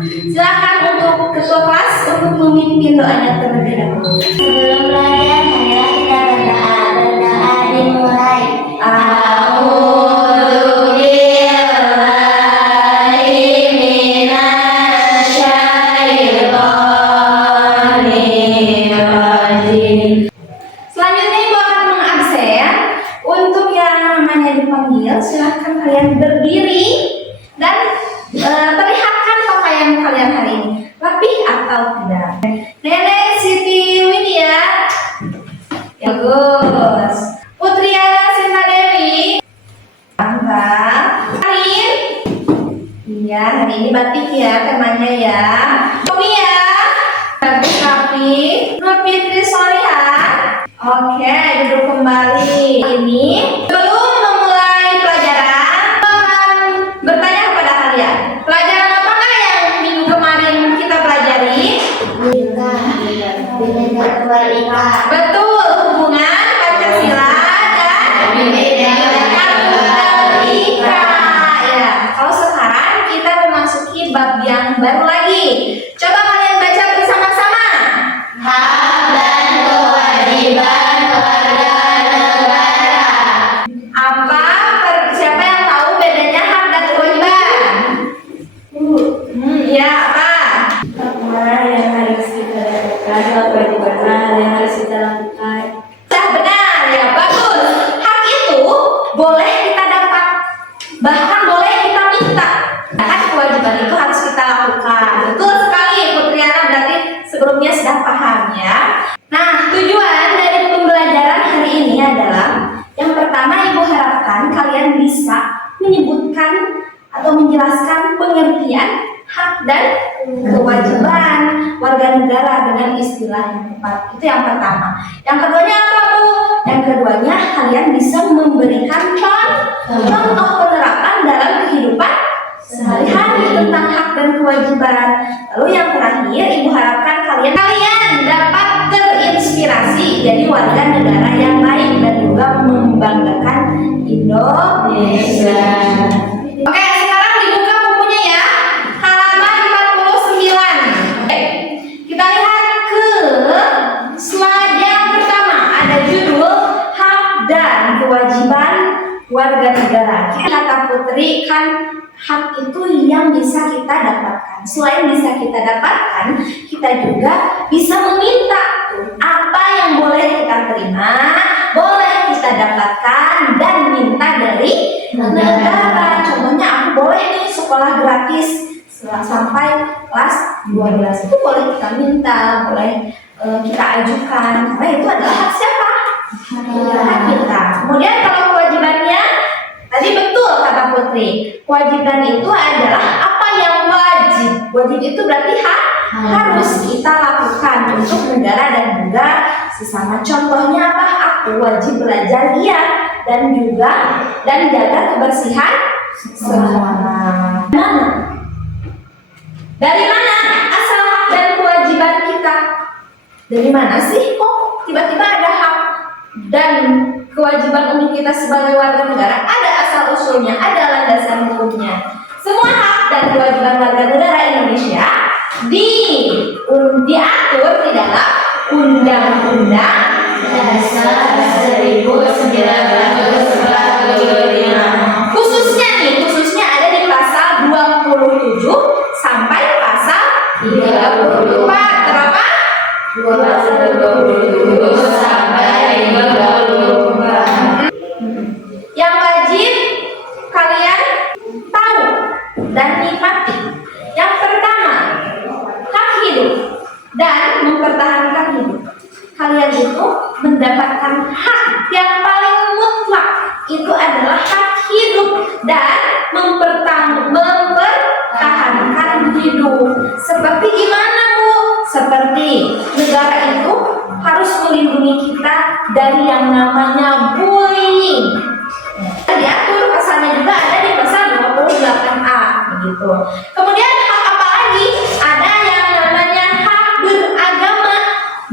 Silakan untuk ketua kelas untuk memimpin doanya terlebih dahulu. Sebelum belajar, marilah kita berdoa dimulai. Selanjutnya Ibu akan mengabsen. Untuk yang namanya dipanggil, silahkan kalian berdiri dan perlihatkan pakaian kalian hari ini, rapih atau tidak. Nenek Siti Widya, bagus. Putriana Sinta Dewi, mantap. Karin, iya hari ini batik ya temanya ya. Tomia, bagus rapi. Nur Fitri Solihan, oke duduk kembali. Ini belum memulai pelajaran, akan bertanya kepada kalian. Pelajaran apakah yang minggu kemarin kita pelajari? Betul, hubungan Pancasila dan Bhinneka Tunggal Ika. Ya, kalau sekarang kita memasuki bab yang baru lagi. Coba kalian baca bersama-sama. Hak dan kewajiban warga negara. Siapa yang tahu bedanya hak dan kewajiban? Ya apa? Yang harus kita lakukan, kewajiban yang harus kita lakukan. Sudah benar ya, bagus. Hak itu boleh kita dapat, bahkan boleh kita minta. Kan kewajiban itu harus kita lakukan. Betul sekali Putriana, berarti sebelumnya sudah paham ya. Nah, tujuan dari pembelajaran hari ini adalah yang pertama Ibu harapkan kalian bisa menyebutkan atau menjelaskan pengertian hak dan kewajiban warga negara dengan istilah yang tepat. Itu yang pertama. Yang keduanya apa Bu? Yang keduanya kalian bisa memberikan contoh penerapan dalam kehidupan sehari-hari tentang hak dan kewajiban. Lalu yang terakhir Ibu harapkan kalian dapat terinspirasi jadi warga negara yang baik dan juga membanggakan Indonesia. Oke, sekarang dibuka bukunya ya. Halaman 49. Oke. Kita lihat ke slide yang pertama. Ada judul hak dan kewajiban warga negara. Kata Putri, kan hak itu yang bisa kita dapatkan. Selain bisa kita dapatkan, kita juga bisa meminta apa yang boleh kita terima, boleh kita dapatkan dan minta dari negara. Contohnya aku boleh nih sekolah gratis sampai kelas 12. Itu boleh kita minta, boleh kita ajukan, karena itu adalah hak siapa? Hak kita. Kemudian kalau kewajibannya, tadi betul kata Putri, kewajiban itu adalah apa yang wajib. Wajib itu berarti harus kita lakukan untuk negara dan juga sesama. Contohnya apa? Aku wajib belajar giat dan jaga kebersihan selama. Dari mana asal hak dan kewajiban kita? Dari mana sih kok tiba-tiba ada hak dan kewajiban untuk kita sebagai warga negara? Ada asal usulnya, ada landasan hukumnya. Semua hak dan kewajiban warga negara Indonesia diatur di dalam Undang-Undang Dasar 1945. Khususnya ada di pasal 27 sampai pasal 34. Berapa? 27 sampai 34. Yang wajib kalian tahu dan nikmati. Yang pertama, hak hidup dan mempertahankan hidup. Kalian itu mendapatkan hak yang paling mutlak, itu adalah hak hidup dan mempertahankan hidup. Seperti gimana Bu? Seperti negara itu harus melindungi kita dari yang namanya bullying. Diatur pasalnya juga ada di pasal 28A begitu. Kemudian hak apa lagi? Ada yang namanya hak beragama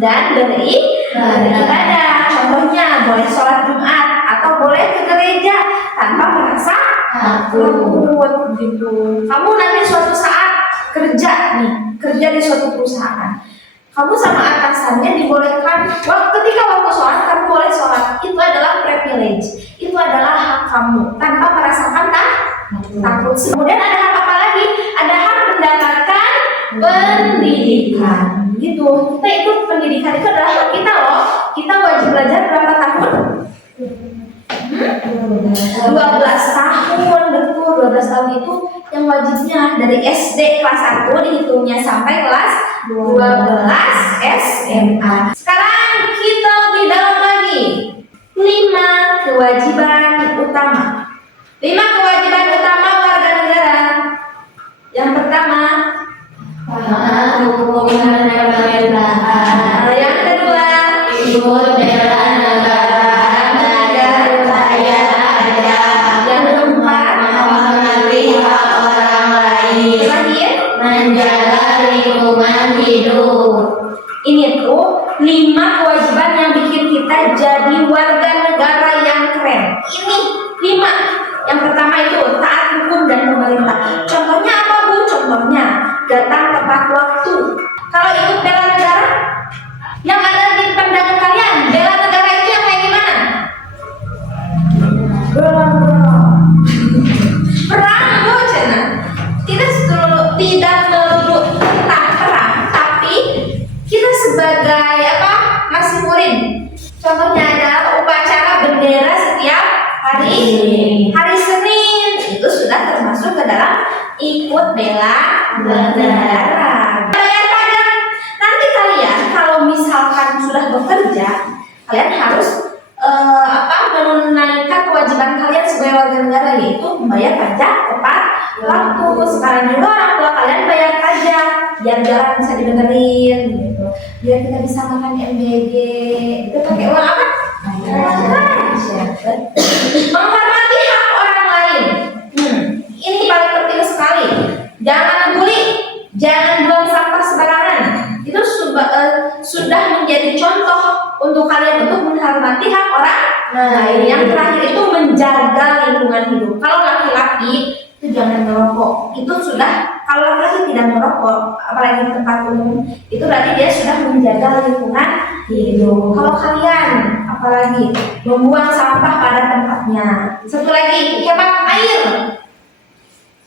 dan beribadah. Contohnya boleh sholat Jumat atau boleh ke gereja tanpa merasa takut gitu. Kamu nanti suatu saat kerja nih, kerja di suatu perusahaan. Kamu sama atasannya dibolehkan ketika waktu sholat kamu boleh sholat. Itu adalah privilege, itu adalah hak kamu tanpa merasakan takut. Kemudian ada hak apa lagi? Ada hak mendapatkan pendidikan. Gitu. Kita ikut pendidikan itu adalah hak kita loh. Kita wajib belajar berapa tahun? 12 tahun, betul. 12 tahun itu yang wajibnya dari SD kelas 1 dihitungnya sampai kelas 12 SMA. Sekarang kita lebih dalam lagi. 5 kewajiban utama. 5 kewajiban utama warga negara. Yang pertama, hukum dan pemerintahan. yang kedua, Ikut bela negara, belajar supaya ada. yang keempat, Menghormati hak orang lain, terakhir, menjaga lingkungan hidup. ini tuh 5 kewajiban yang bikin kita jadi warga negara yang keren. Ini 5. Yang pertama itu taat hukum dan pemerintah. Contohnya apa Bu? Contohnya datang tepat waktu. Kalau ikut bela negara, yang ada di pandangan kalian, bela negara itu yang kayak gimana? Perang Bu, Cina. Tidak melulu tentang perang, tapi kita sebagai apa? Masih murid. Contohnya adalah upacara bendera setiap hari Senin. Itu sudah termasuk ke dalam ikut bela negara. Bayar pajak. Nanti kalian kalau misalkan sudah bekerja, kalian harus menunaikan kewajiban kalian sebagai warga negara, yaitu membayar pajak tepat waktu. Sekarang juga orang tua kalian bayar pajak biar jalan bisa dibenerin gitu, biar kita bisa makan MBG. Itu pakai uang apa? Menghormati hak orang lain. Ini paling penting sekali. Jangan bully, jangan buang sampah sembarangan. Itu sudah menjadi contoh untuk kalian untuk menghormati hak orang lain. Yang terakhir itu menjaga lingkungan hidup. Kalau laki-laki itu jangan merokok. Itu sudah, kalau laki-laki tidak merokok, apalagi di tempat umum, itu berarti dia sudah menjaga lingkungan hidup. Kalau kalian apalagi membuang sampah pada tempatnya. Satu lagi, hemat air.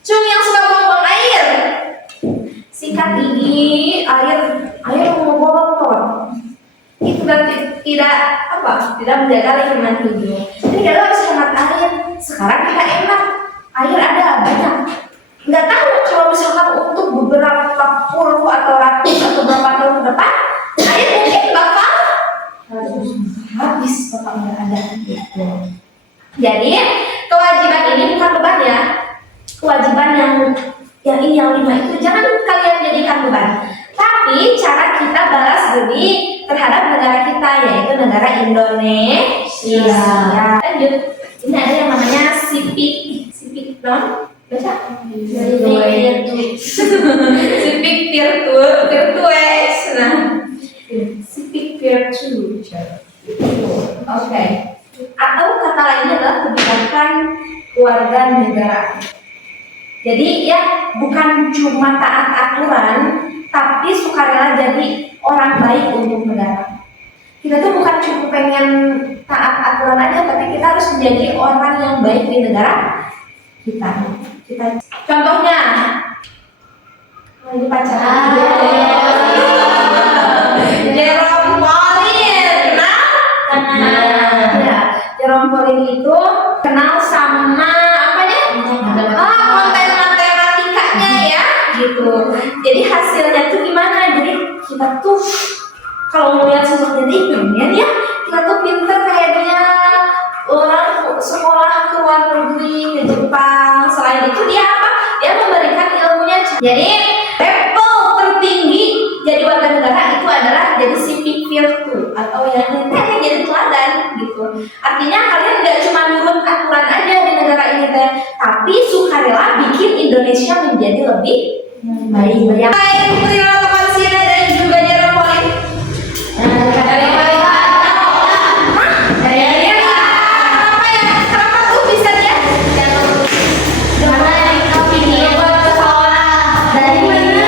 Cung yang suka buang air, sikat gigi, air mau botol. Itu berarti tidak menjaga lingkungan hidup. Jadi kita harus hemat air. Sekarang kita enak, air ada banyak. Nggak tahu kalau misalkan untuk beberapa puluh atau ratus atau berapa tahun ke depan, air mungkin bakal habis, bakal nggak ada gitu. Jadi kewajiban ini bukan beban ya. Kewajiban yang ini yang 5 itu jangan kalian jadikan beban. Tapi cara kita balas budi terhadap negara kita, yaitu negara Indonesia. Lanjut. Ini ada yang namanya civic baca? Civic virtues. Nah, civic virtue. Oke. Atau kata lainnya adalah kebijakan warga negara. Jadi ya bukan cuma taat aturan, tapi sukarela jadi orang baik untuk negara. Kita tuh bukan cuma pengen taat aturan aja, tapi kita harus menjadi orang yang baik di negara kita. Contohnya, ini pacaran. Jerome Pauline, kenal? Ya, Jerome Pauline itu kenal sama konten matematikanya ya, gitu. Jadi hasilnya tuh gimana? Jadi kita tuh kalau melihat sosok jadi pengen ya, kita tuh pinter kayak dia. Orang sekolah ke luar negeri, ke Jepang. Selain itu dia apa? Dia memberikan ilmunya. Jadi level tertinggi jadi warga negara itu adalah jadi civic virtue atau yang jadi teladan gitu. Artinya kalian nggak cuma nurut aturan aja di negara ini teh, tapi sukarela bikin Indonesia menjadi lebih baik. Baik, terima kasih dan juga Jerome Pauline. Dari Karena yang kau pilih buat sekolah dari mana?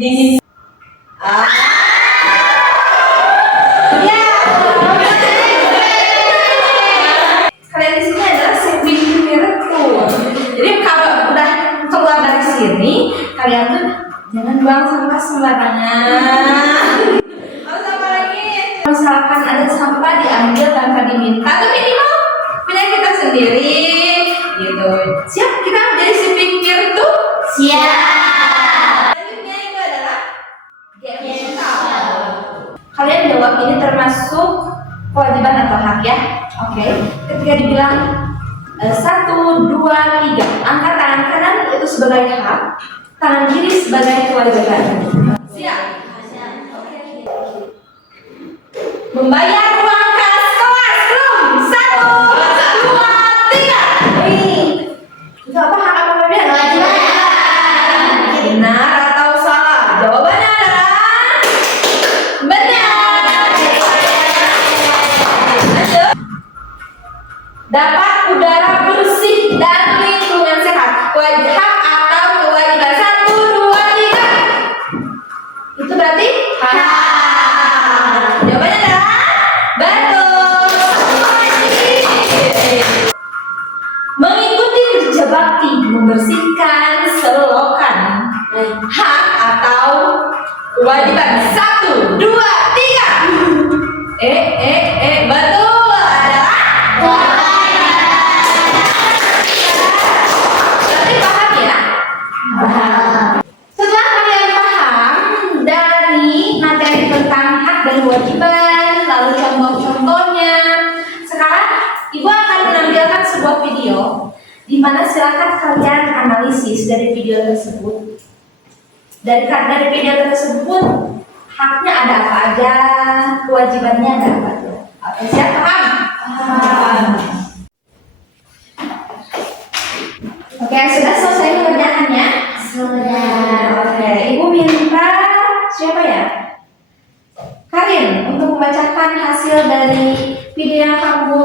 Dingin. Ya. Kalian di sini adalah si pikir tuh. Jadi kalau udah keluar dari sini, kalian tuh jangan buang sampah sembarangan. Harus apa lagi? Misalkan ada sampah diambil tanpa diminta, tuh minimal punya kita sendiri, gitu. Siap kita menjadi si pikir tuh? Siap. Selanjutnya itu adalah get out. Kalian jawab ini termasuk kewajiban atau hak ya? Oke. Ketika dibilang 1, 2, 3, angkat tangan kanan itu sebagai hak, tangan kiri sebagai kewajiban. Siap? Oke. Membayar uang kas kelas belum? 1, 2, 3. Itu apa hak apa kewajiban? Kewajiban. Benar atau salah? Jawabannya adalah benar. Lanjut. Dapat udara bersih dan lingkungan sehat. Hak atau kewajiban? 1, 2, 3. Itu berarti hak. Jawabannya adalah betul. Mengikuti kerja bakti membersihkan selokan. Hak atau kewajiban? 1, 2, 3. Betul adalah berarti paham ya? Setelah kalian paham dari materi tentang hak dan kewajiban, lalu contoh-contohnya, sekarang Ibu akan menampilkan sebuah video di mana silakan kalian analisis dari video tersebut. Dari video tersebut, haknya ada apa aja, kewajibannya ada apa aja. Oke, siap paham? Paham. Oke, sudah selesai mengerjakannya? Sudah. Oke, Ibu minta siapa ya? Karin untuk membacakan hasil dari video yang kamu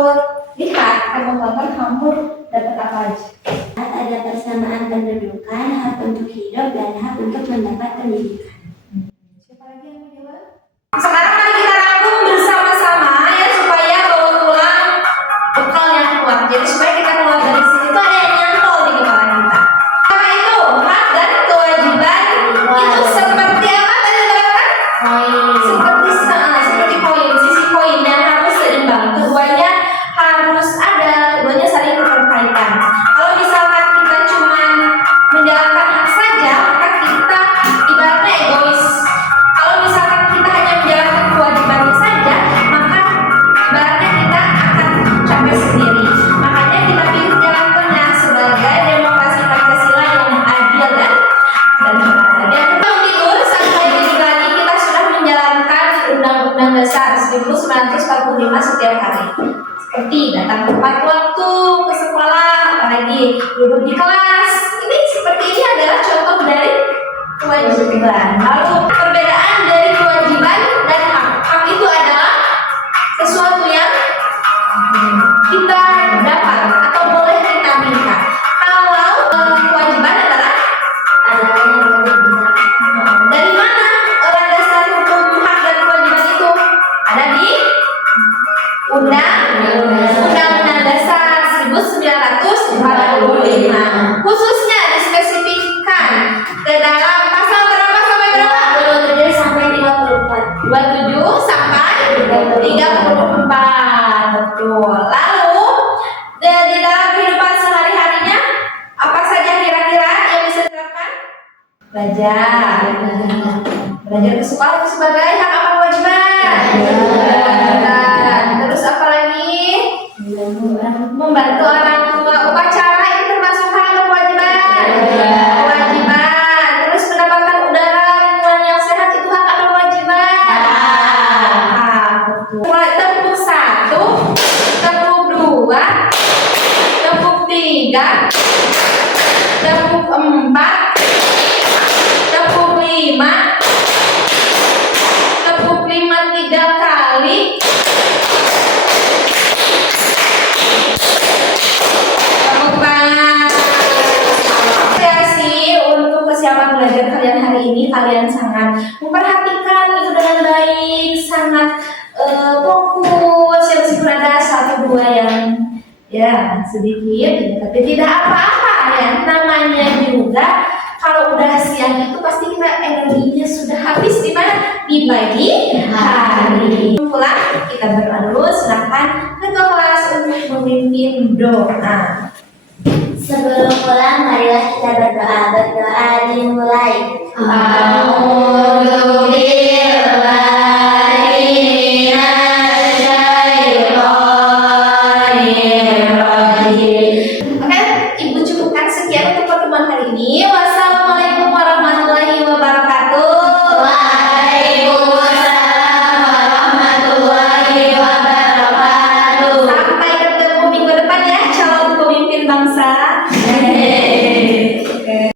lihat, kamu tonton, kamu dapat apa aja? Ada persamaan pendudukan, hak untuk hidup, dan hak untuk mendapat pendidikan. Siapa lagi yang mau jawab? Sekarang mari kita rangkum bersama-sama ya supaya bawa pulang bekal yang kuat. Jadi supaya kita keluar dari sini itu ada yang nyantol di kepala kita. Apa itu? Hak dan kewajiban itu seperti apa tadi katakan? Seperti koin, sisi koin yang harus seimbang. Keduanya harus ada, keduanya saling berkaitan. Kalau misalkan kita cuma menjalankan hak saja, maka kita ibaratnya egois. Kalau misalkan kita hanya menjalankan kewajibannya saja, maka ibaratnya kita akan capek sendiri. Makanya kita pilih jalan tengah sebagai demokrasi Pancasila yang adil dan beradab. Dan kita tidur sampai detik lagi kita sudah menjalankan Undang-Undang Dasar 1945 setiap hari. Seperti datang tepat waktu ke sekolah, apalagi duduk di kelas. Ini seperti ini adalah contoh dari kewajiban. Lalu perbedaan dari kewajiban dan hak. Hak itu adalah sesuatu yang kita dapat atau boleh kita minta. Kalau kewajiban adalah dari mana dasar hukum hak dan kewajiban itu? Ada di Undang-Undang Dasar 1945. Khususnya dispesifikkan ke dalam pasal berapa sampai berapa? 27 sampai 34. 27 sampai 34. Betul. Lalu di dalam kehidupan sehari-harinya apa saja kira-kira yang bisa diterapkan? Belajar ke sekolah itu sebagai hak apa kewajiban? Terus apa lagi? Membantu orang tua. Upacara itu termasuk hak atau kewajiban? Kewajiban. Terus mendapatkan udara lingkungan yang sehat itu hak atau kewajiban? Betul. Mulai tepuk 1, tepuk 2, tepuk 3, tepuk 4, tepuk 5, tepuk 5 3 kali. Tepuk tangan. Apresiasi untuk kesiapan belajar kalian hari ini, kalian sangat Ya, sedikit, tapi tidak apa-apa ya. Namanya juga kalau udah siang itu pasti kita energinya sudah habis di mana? Di pagi hari. Pulang kita berdoa dulu. Silakan ketua kelas untuk memimpin doa. Sebelum pulang, marilah kita berdoa. Berdoa dimulai. A'udzu billahi minasyaitonir rajim. Oke, Ibu cukupkan sekian untuk pertemuan hari ini.